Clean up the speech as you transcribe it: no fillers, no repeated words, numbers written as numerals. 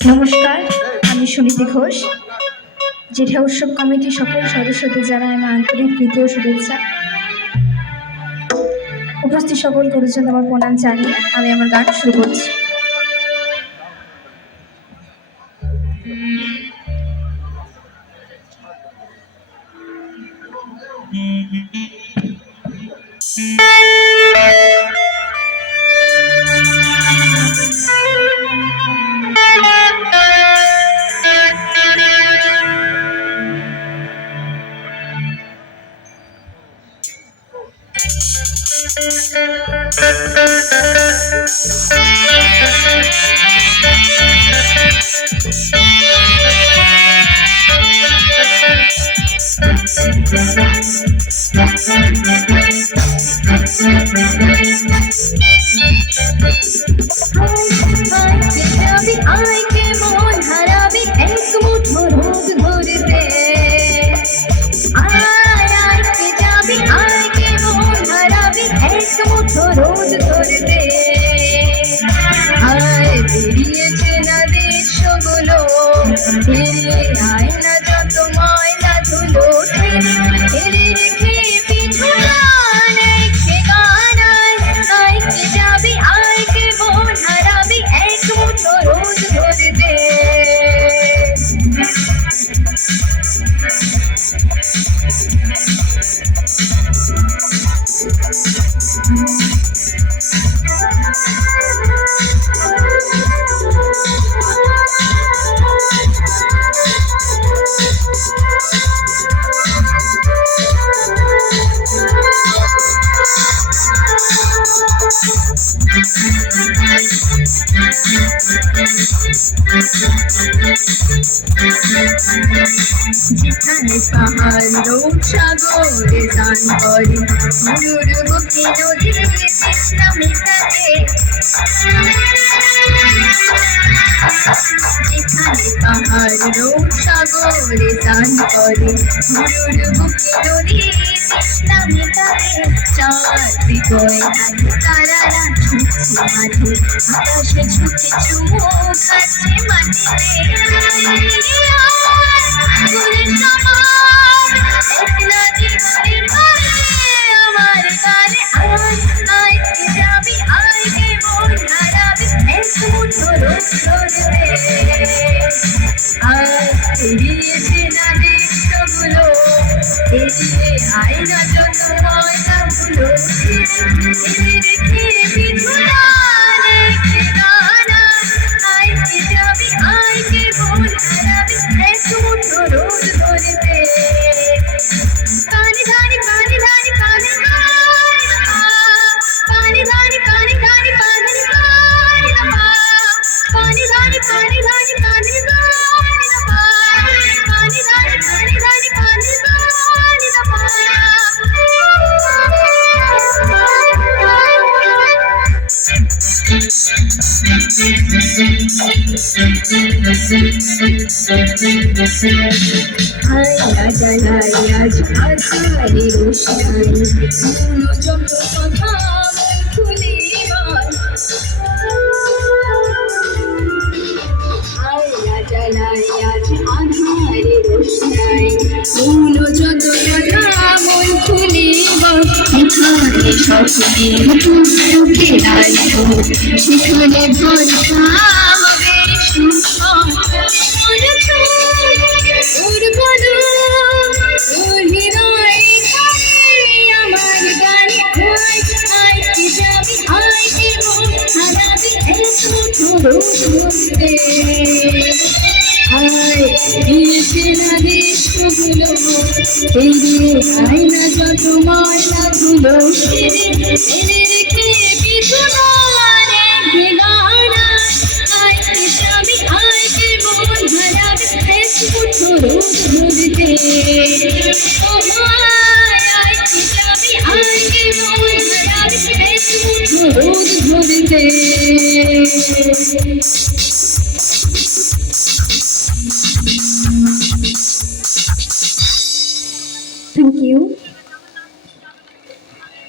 নমস্কার, আমি সুনীতি ঘোষ। জেঠা উৎসব কমিটির সকল সদস্যদের জানাই আমার আন্তরিক প্রীতি ও শুভেচ্ছা। উপস্থিত সকল গুরুজন আমার প্রণাম জানিয়ে আমি আমার গান শুরু করছি। রোজ ধরতে আয় বেরিয়েছে না দেশগুলো, ফিরে আয় না যত ময়লা ধুলো, ফেলে রেখে পিছুলান রেখে গানায়, আয় কে যাবি আয় কে মন হারাবি এক মুঠো রোজ ধরতে। যেখানে পাহাড় সাগরে দান করে মরুর বুকে নদীর তৃষ্ণা মেটাতে, যেখানে পাহাড় সাগরে দান করে মরুর বুকে নদীর তৃষ্ণা মেটাতে, চার হৃদয় তারারা ছুটছে মাঠে, আকাশে ছুটে চুমো খাচ্ছে মাটিতে, আমার গানে আয় আয় কে যাবি আয় কে মন হারাবি এক মুঠো রোজ ধরতে, আয় বেরিয়েছে না দেশগুলো, এদিকে আয় না যত ময়লা গুলো, ফেলে রেখে পিছুলান রেখে গানা, আয় কে যাবি আয় কে মন হারাবি এক মুঠো রোজ ধরতে। কানে ধানি কানে ধানি কানে কানে ধানি কানে ধানি কানে কানে ধানি কানে ধানি কানে কানে ধানি কানে ধানি কানে আজ আষাঢ়ে রোশনাই যত কথা খুলে জ্বালায় আজ আধারে রোশনাই যত কথা মন খুলে, এখানে স্বপ্নে উঠে দাঁড়িয়ে সেখানে ভরসা হবে আমার গানে আয় আয় কে যাবি আয় কে মন হারাবি এক মুঠো রোজ ধরতে, আয় বেরিয়েছে না দেশগুলো, এগিয়ে আয় না যত ময়লা ধুলো, ফেলে রেখে পিছুলান রেখে গানা, আয় কে যাবি আয় কে মন হারাবি এক মুঠো রোজ ধরতে, আয় কে যাবি আয় কে মন হারাবি এক মুঠো রোজ ধরতে। Thank you.